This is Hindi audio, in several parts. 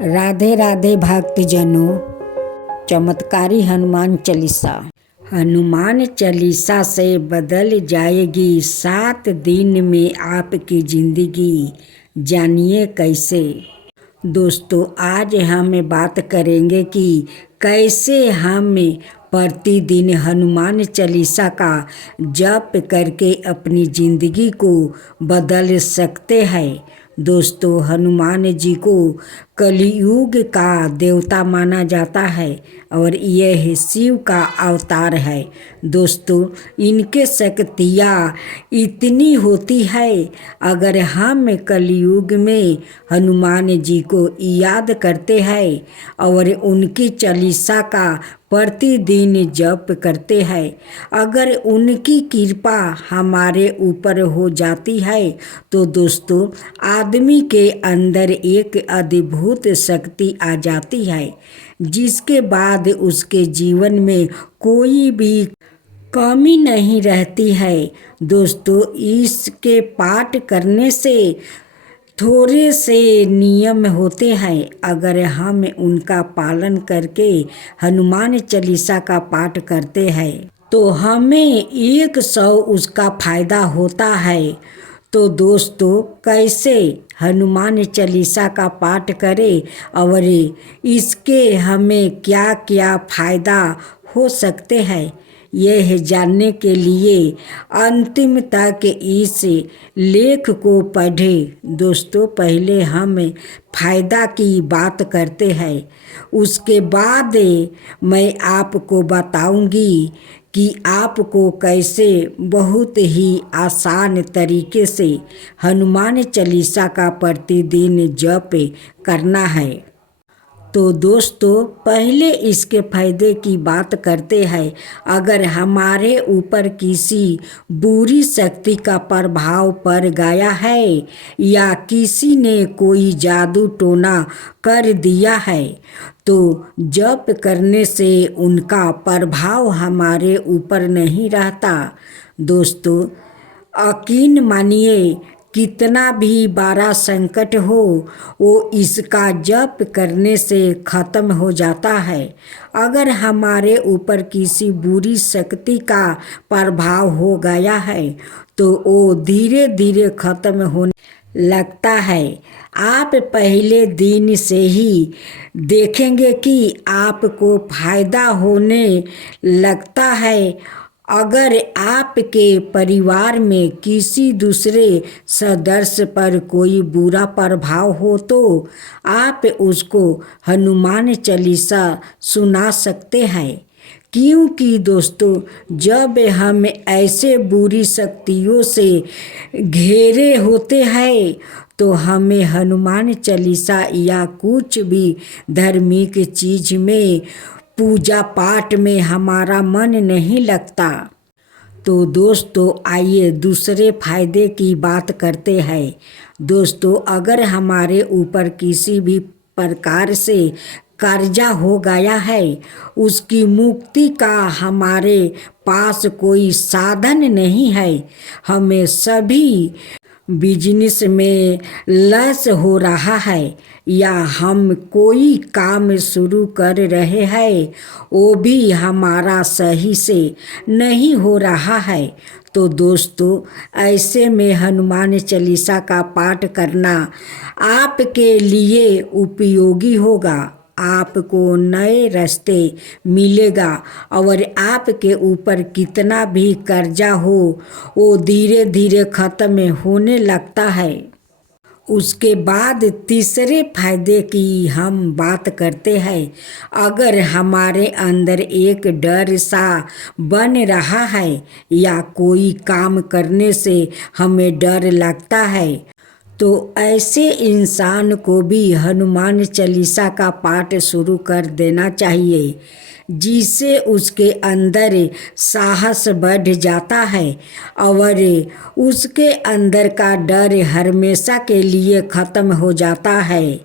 राधे राधे भक्तजनों। चमत्कारी हनुमान चालीसा। हनुमान चालीसा से बदल जाएगी 7 दिन में आपकी ज़िंदगी, जानिए कैसे। दोस्तों, आज हम बात करेंगे कि कैसे हम प्रतिदिन हनुमान चालीसा का जप करके अपनी ज़िंदगी को बदल सकते हैं। दोस्तों, हनुमान जी को कलयुग का देवता माना जाता है और यह शिव का अवतार है। दोस्तों, इनके शक्तियाँ इतनी होती है, अगर हम कलयुग में हनुमान जी को याद करते हैं और उनकी चालीसा का प्रतिदिन जप करते हैं, अगर उनकी कृपा हमारे ऊपर हो जाती है तो दोस्तों, आदमी के अंदर एक अद्भुत शक्ति आ जाती है, जिसके बाद उसके जीवन में कोई भी कमी नहीं रहती है। दोस्तों, इसके पाठ करने से थोड़े से नियम होते हैं, अगर हम उनका पालन करके हनुमान चालीसा का पाठ करते हैं तो हमें 100 उसका फायदा होता है। तो दोस्तों, कैसे हनुमान चालीसा का पाठ करें और इसके हमें क्या क्या फायदा हो सकते हैं, यह जानने के लिए अंतिम तक इस लेख को पढ़ें। दोस्तों, पहले हम फायदा की बात करते हैं, उसके बाद मैं आपको बताऊंगी कि आपको कैसे बहुत ही आसान तरीके से हनुमान चालीसा का प्रतिदिन जप करना है। तो दोस्तों, पहले इसके फायदे की बात करते हैं। अगर हमारे ऊपर किसी बुरी शक्ति का प्रभाव पड़ गया है या किसी ने कोई जादू टोना कर दिया है तो जप करने से उनका प्रभाव हमारे ऊपर नहीं रहता। दोस्तों, यकीन मानिए, कितना भी बड़ा संकट हो वो इसका जप करने से ख़त्म हो जाता है। अगर हमारे ऊपर किसी बुरी शक्ति का प्रभाव हो गया है तो वो धीरे धीरे ख़त्म होने लगता है। आप पहले दिन से ही देखेंगे कि आपको फायदा होने लगता है। अगर आपके परिवार में किसी दूसरे सदस्य पर कोई बुरा प्रभाव हो तो आप उसको हनुमान चालीसा सुना सकते हैं, क्योंकि दोस्तों, जब हम ऐसे बुरी शक्तियों से घेरे होते हैं तो हमें हनुमान चालीसा या कुछ भी धार्मिक चीज़ में, पूजा पाठ में हमारा मन नहीं लगता। तो दोस्तों, आइए दूसरे फायदे की बात करते हैं। दोस्तों, अगर हमारे ऊपर किसी भी प्रकार से कर्जा हो गया है, उसकी मुक्ति का हमारे पास कोई साधन नहीं है, हमें सभी बिजनेस में लॉस हो रहा है या हम कोई काम शुरू कर रहे हैं वो भी हमारा सही से नहीं हो रहा है, तो दोस्तों, ऐसे में हनुमान चालीसा का पाठ करना आपके लिए उपयोगी होगा। आपको नए रास्ते मिलेगा और आपके ऊपर कितना भी कर्जा हो वो धीरे धीरे ख़त्म होने लगता है। उसके बाद तीसरे फायदे की हम बात करते हैं। अगर हमारे अंदर एक डर सा बन रहा है या कोई काम करने से हमें डर लगता है तो ऐसे इंसान को भी हनुमान चालीसा का पाठ शुरू कर देना चाहिए, जिससे उसके अंदर साहस बढ़ जाता है और उसके अंदर का डर हमेशा के लिए ख़त्म हो जाता है।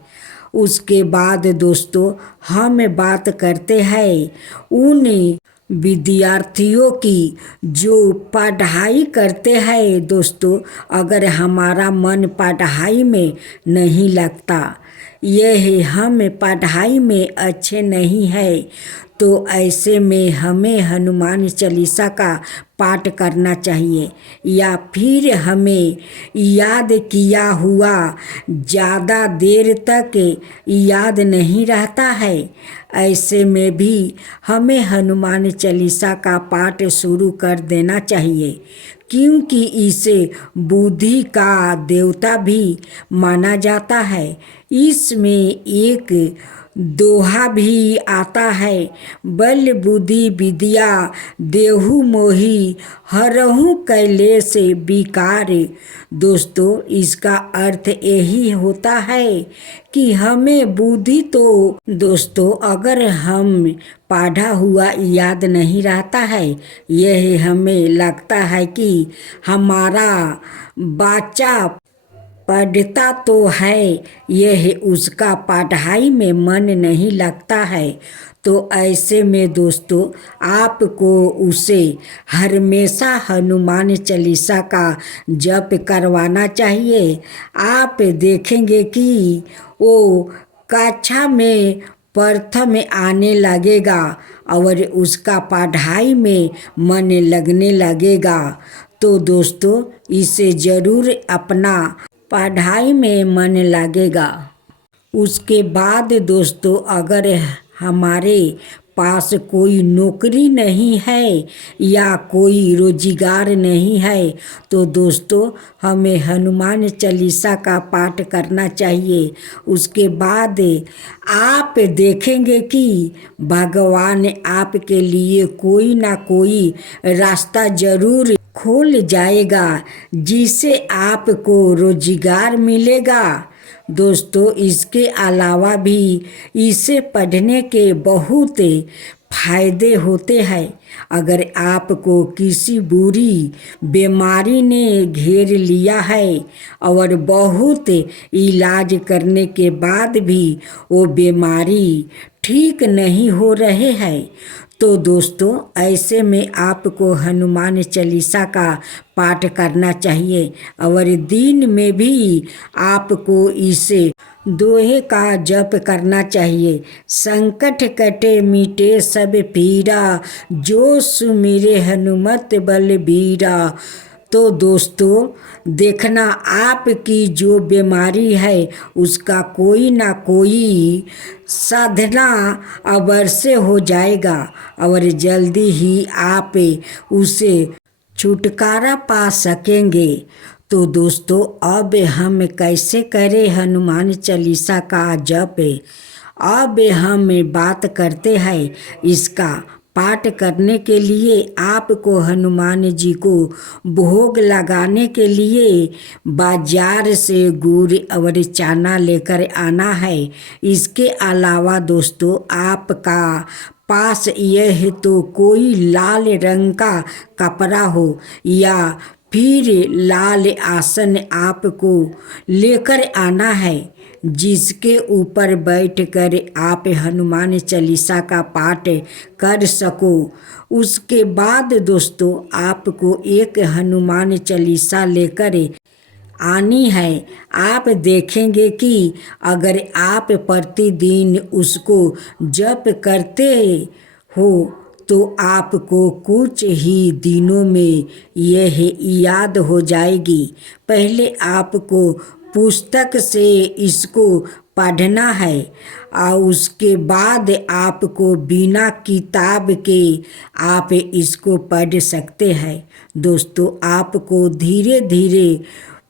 उसके बाद दोस्तों, हम बात करते हैं उन विद्यार्थियों की जो पढ़ाई करते हैं। दोस्तों, अगर हमारा मन पढ़ाई में नहीं लगता यह हम पढ़ाई में अच्छे नहीं है, तो ऐसे में हमें हनुमान चालीसा का पाठ करना चाहिए। या फिर हमें याद किया हुआ ज़्यादा देर तक याद नहीं रहता है, ऐसे में भी हमें हनुमान चालीसा का पाठ शुरू कर देना चाहिए, क्योंकि इसे बुद्धि का देवता भी माना जाता है। इसमें एक दोहा भी आता है, बल बुद्धि विद्या देहु मोहि हरहु कैलेश विकार। दोस्तों, इसका अर्थ यही होता है कि हमें बुद्धि तो दोस्तों अगर हम पढ़ा हुआ याद नहीं रहता है, यह हमें लगता है कि हमारा बच्चा पढ़ता तो है, यह उसका पढ़ाई में मन नहीं लगता है, तो ऐसे में दोस्तों आपको उसे हमेशा हनुमान चालीसा का जप करवाना चाहिए। आप देखेंगे कि वो कक्षा में प्रथम आने लगेगा और उसका पढ़ाई में मन लगने लगेगा। तो दोस्तों, इसे ज़रूर अपना पढ़ाई में मन लगेगा। उसके बाद दोस्तों, अगर हमारे पास कोई नौकरी नहीं है या कोई रोजगार नहीं है, तो दोस्तों हमें हनुमान चालीसा का पाठ करना चाहिए। उसके बाद आप देखेंगे कि भगवान आपके लिए कोई ना कोई रास्ता जरूर खोल जाएगा, जिससे आपको रोजगार मिलेगा। दोस्तों, इसके अलावा भी इसे पढ़ने के बहुत फायदे होते हैं। अगर आपको किसी बुरी बीमारी ने घेर लिया है और बहुत इलाज करने के बाद भी वो बीमारी ठीक नहीं हो रहे हैं, तो दोस्तों ऐसे में आपको हनुमान चालीसा का पाठ करना चाहिए और दिन में भी आपको इसे दोहे का जप करना चाहिए। संकट कटे मिटे सब पीरा, जो सुमिरे हनुमत बलबीरा। तो दोस्तों देखना, आपकी जो बीमारी है उसका कोई ना कोई साधना अवश्य हो जाएगा और जल्दी ही आप उसे छुटकारा पा सकेंगे। तो दोस्तों, अब हम कैसे करें हनुमान चालीसा का जप? अब हम बात करते हैं इसका पाठ करने के लिए आपको हनुमान जी को भोग लगाने के लिए बाजार से गुड़ और चना लेकर आना है। इसके अलावा दोस्तों आपका पास यह तो कोई लाल रंग का कपड़ा हो या फिर लाल आसन आपको लेकर आना है, जिसके ऊपर बैठकर आप हनुमान चालीसा का पाठ कर सको। उसके बाद दोस्तों आपको एक हनुमान चालीसा लेकर आनी है। आप देखेंगे कि अगर आप प्रतिदिन उसको जप करते हो तो आपको कुछ ही दिनों में यह याद हो जाएगी। पहले आपको पुस्तक से इसको पढ़ना है और उसके बाद आपको बिना किताब के आप इसको पढ़ सकते हैं। दोस्तों, आपको धीरे धीरे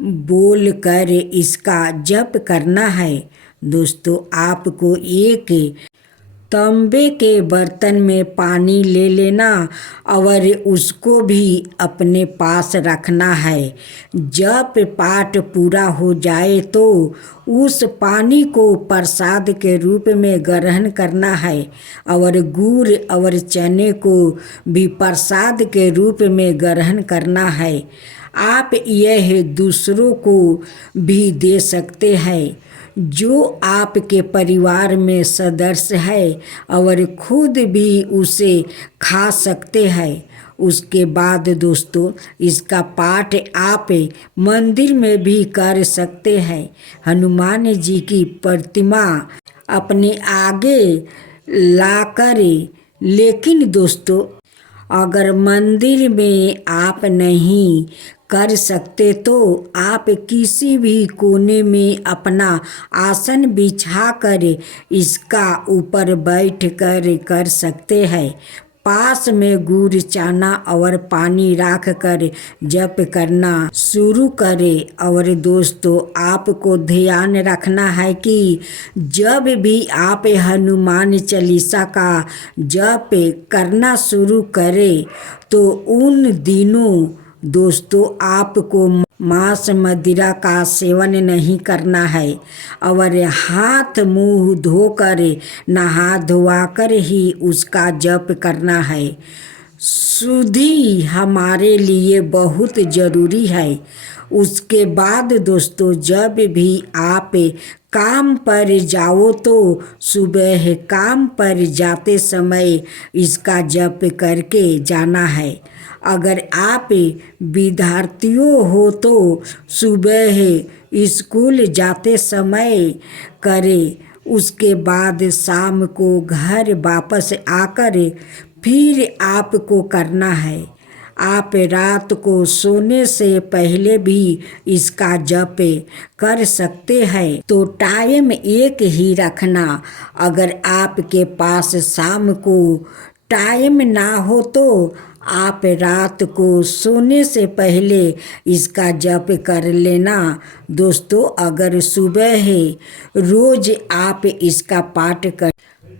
बोल कर इसका जप करना है। दोस्तों, आपको एक तांबे के बर्तन में पानी ले लेना और उसको भी अपने पास रखना है। जब पाठ पूरा हो जाए तो उस पानी को प्रसाद के रूप में ग्रहण करना है और गुड़ और चने को भी प्रसाद के रूप में ग्रहण करना है। आप यह दूसरों को भी दे सकते हैं जो आपके परिवार में सदस्य है और खुद भी उसे खा सकते हैं। उसके बाद दोस्तों इसका पाठ आप मंदिर में भी कर सकते हैं। हनुमान जी की प्रतिमा अपने आगे लाकर, लेकिन दोस्तों अगर मंदिर में आप नहीं कर सकते तो आप किसी भी कोने में अपना आसन बिछा कर इसका ऊपर बैठ कर सकते हैं। पास में गुड़, चना और पानी रख कर जप करना शुरू करें। और दोस्तों आपको ध्यान रखना है कि जब भी आप हनुमान चालीसा का जप करना शुरू करें तो उन दिनों दोस्तों आपको मांस मदिरा का सेवन नहीं करना है और हाथ मुंह धोकर नहा धोआकर ही उसका जप करना है। शुद्धि हमारे लिए बहुत ज़रूरी है। उसके बाद दोस्तों जब भी आप काम पर जाओ तो सुबह काम पर जाते समय इसका जप करके जाना है। अगर आप विद्यार्थियों हो तो सुबह स्कूल जाते समय करें, उसके बाद शाम को घर वापस आकर फिर आपको करना है। आप रात को सोने से पहले भी इसका जप कर सकते हैं। तो टाइम एक ही रखना। अगर आपके पास शाम को टाइम ना हो तो आप रात को सोने से पहले इसका जप कर लेना। दोस्तों अगर सुबह रोज आप इसका पाठ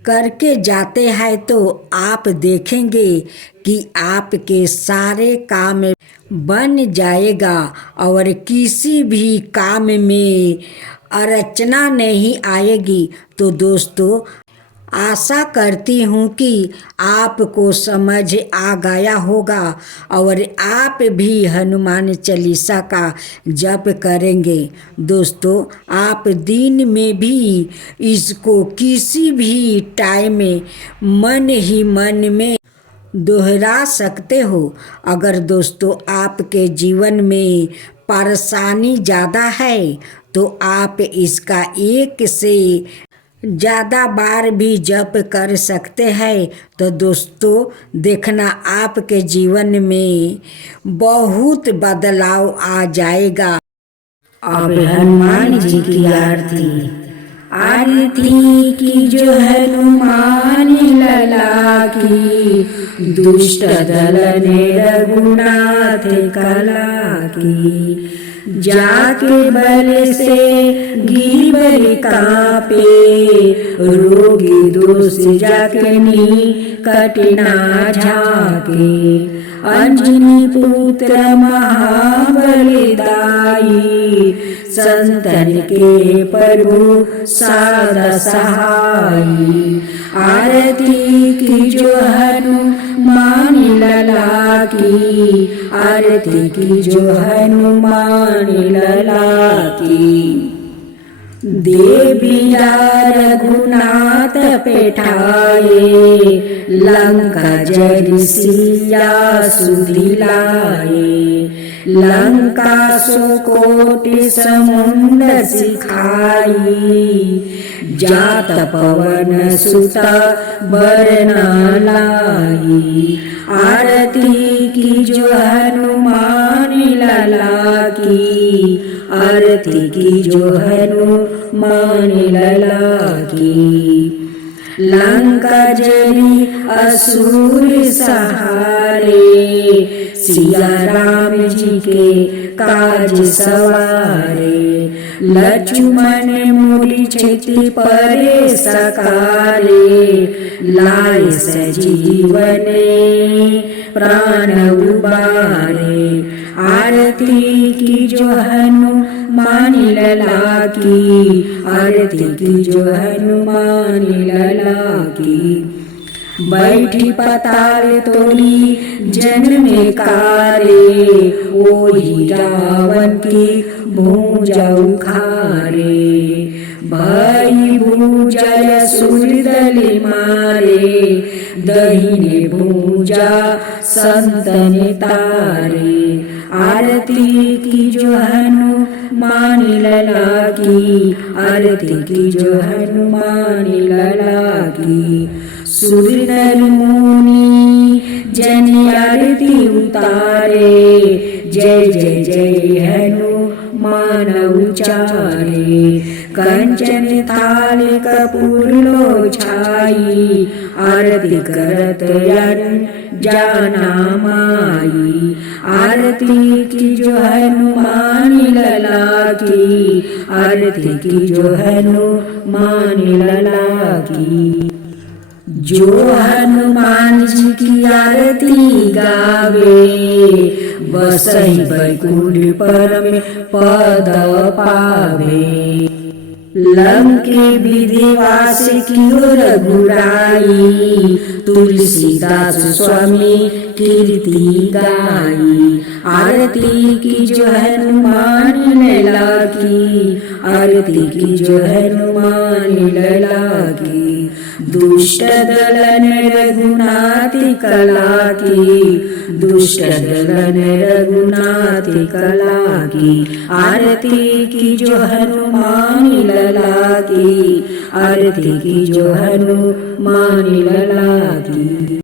करके जाते हैं तो आप देखेंगे कि आपके सारे काम बन जाएगा और किसी भी काम में अड़चना नहीं आएगी। तो दोस्तों आशा करती हूँ कि आपको समझ आ गया होगा और आप भी हनुमान चालीसा का जप करेंगे। दोस्तों आप दिन में भी इसको किसी भी टाइम में मन ही मन में दोहरा सकते हो। अगर दोस्तों आपके जीवन में परेशानी ज़्यादा है तो आप इसका एक से ज़्यादा बार भी जप कर सकते हैं। तो दोस्तों देखना आपके जीवन में बहुत बदलाव आ जाएगा। अब हनुमान जी की आरती। आरती की जो हनुमान लला की, दुष्ट दलने रघुनाथ कला की। जाके बल से गिरबर कापे, रोगी दोष जाके निकट ना झाके। अंजनी पुत्र महाबलदाई, संतन के प्रभु सादा सहाई। आरती की जो हनुमान लला की, आरती की जो हनुमान लला की। देविया रघुनाथ पेठाए, लंका जरि सिया सुदिलाए। लंका सुकोटि समुद्र सिखाई, जात पवन सुत बरना लाई। आरती की जो हनुमान लला की, आरती की जो हनुमान लला की। लंका जरी असुर सहारे, सिया राम जी के काज सवारे। लक्ष्मण मूरी क्षति परे सकारे, लाए सजीवने प्राण उबारे। आरती की जो हनुमान लला की, आरती की जो हनुमान लला की। बैठी पताल तोली जन्मे कारे, ओही रावण की भुजा उखारे। भई भुजय सुरदल मारे, दहिने भूजा संतन तारे। आरती की जो हनुमान लला की, आरती की जो हनुमान लला की। सुर नर मुनि जन आरती उतारे, जय जय जय हनुमान उचारे। कंचन थाल कपूर लो छाई, आरती करत जाना माई। आरती की जो हनुमान लला की, आरती की जो हनुमान लला की। जो हनुमान जी की आरती गावे, बसहि बैकुंठ परम पद पावे। लंके विधिवास की रघुराई, तुलसीदास स्वामी कीर्ति गाई। आरती की जो हनुमान लला की, आरती की जो हनुमान लला की। दुष्ट दलन रघुनाथ कला की, दुष्ट दलन रघुनाथ कला की। आरती की जो हनुमान लला की, आरती की जो हनुमान लला की।